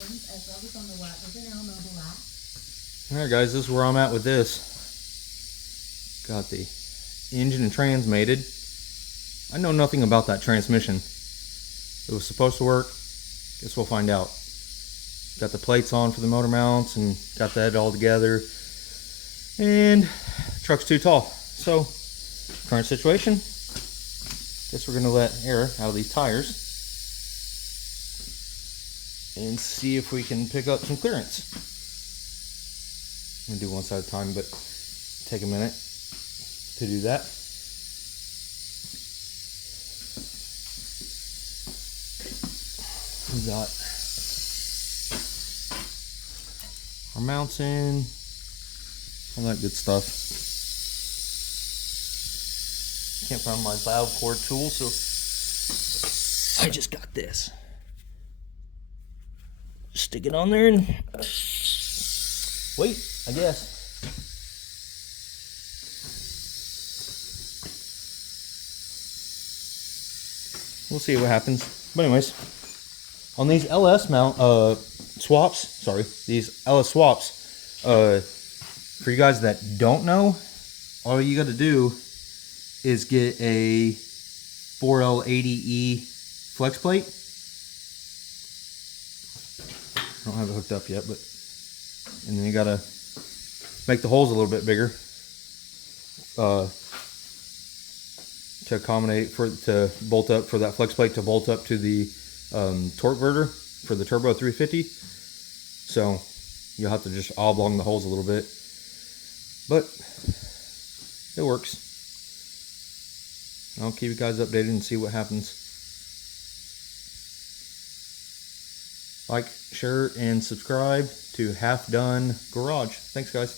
Alright guys, this is where I'm at with this. Got the engine and trans mated. I know nothing about that transmission. It was supposed to work. Guess we'll find out. Got the plates on for the motor mounts and got that all together. And the truck's too tall. So, current situation. Guess we're gonna let air out of these tires and see if we can pick up some clearance. I'm gonna do one side at a time, but take a minute to do that. We got our mounts in, all that good stuff. Can't find my valve cord tool, so I just got this. Stick it on there and wait, I guess. We'll see what happens. But anyways, on these LS mount swaps, these LS swaps, for you guys that don't know, all you got to do is get a 4L80E flex plate. I don't have it hooked up yet, but and then you gotta make the holes a little bit bigger to accommodate to bolt up for that flex plate to bolt up to the torque converter for the turbo 350. So you'll have to just oblong the holes a little bit, but it works. I'll keep you guys updated and see what happens. Like, share, and subscribe to Half Done Garage. Thanks, guys.